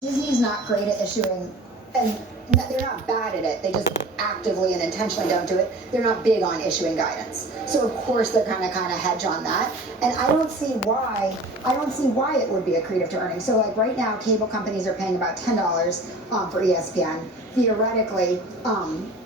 Disney's not great at issuing, and they're not bad at it. They just actively and intentionally don't do it. They're not big on issuing guidance. So of course they're kind of hedge on that. And I don't see why it would be accretive to earnings. So like right now, cable companies are paying about $10 for ESPN. Theoretically,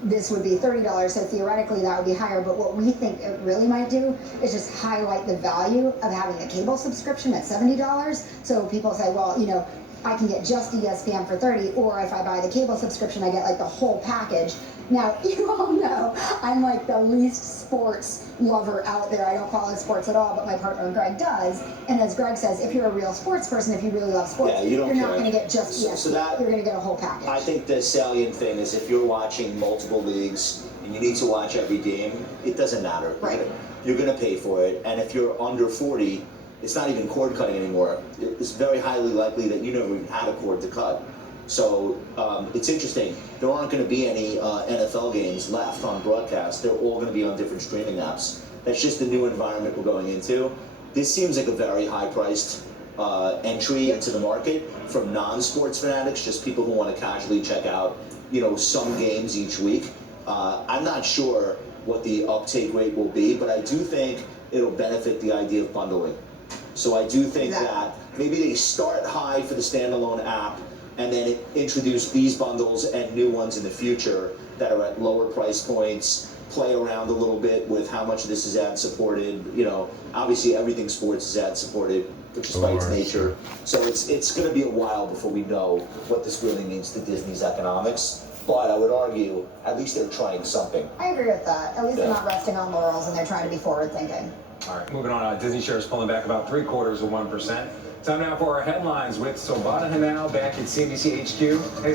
this would be $30. So theoretically that would be higher. But what we think it really might do is just highlight the value of having a cable subscription at $70. So people say, well, you know, I can get just ESPN for $30, or if I buy the cable subscription, I get like the whole package. Now, you all know I'm like the least sports lover out there. I don't follow sports at all, but my partner Greg does. And as Greg says, if you're a real sports person, if you really love sports, you're not going to get just ESPN. You're going to get a whole package. I think the salient thing is if you're watching multiple leagues and you need to watch every game, it doesn't matter. Right. You're going to pay for it. And if you're under 40, it's not even cord cutting anymore. It's very highly likely that you never even had a cord to cut. So it's interesting. There aren't going to be any NFL games left on broadcast. They're all going to be on different streaming apps. That's just the new environment we're going into. This seems like a very high-priced entry into the market from non-sports fanatics, just people who want to casually check out, you know, some games each week. I'm not sure what the uptake rate will be, but I do think it'll benefit the idea of bundling. So I do think that maybe they start high for the standalone app and then introduce these bundles and new ones in the future that are at lower price points, play around a little bit with how much of this is ad supported. You know, obviously everything sports is ad supported, which is by its nature. So it's going to be a while before we know what this really means to Disney's economics. But I would argue, at least they're trying something. I agree with that. At least they're not resting on laurels and they're trying to be forward thinking. All right, moving on. Disney shares pulling back about 0.75%. Time now for our headlines with Silvana Henao back at CNBC HQ. Hey,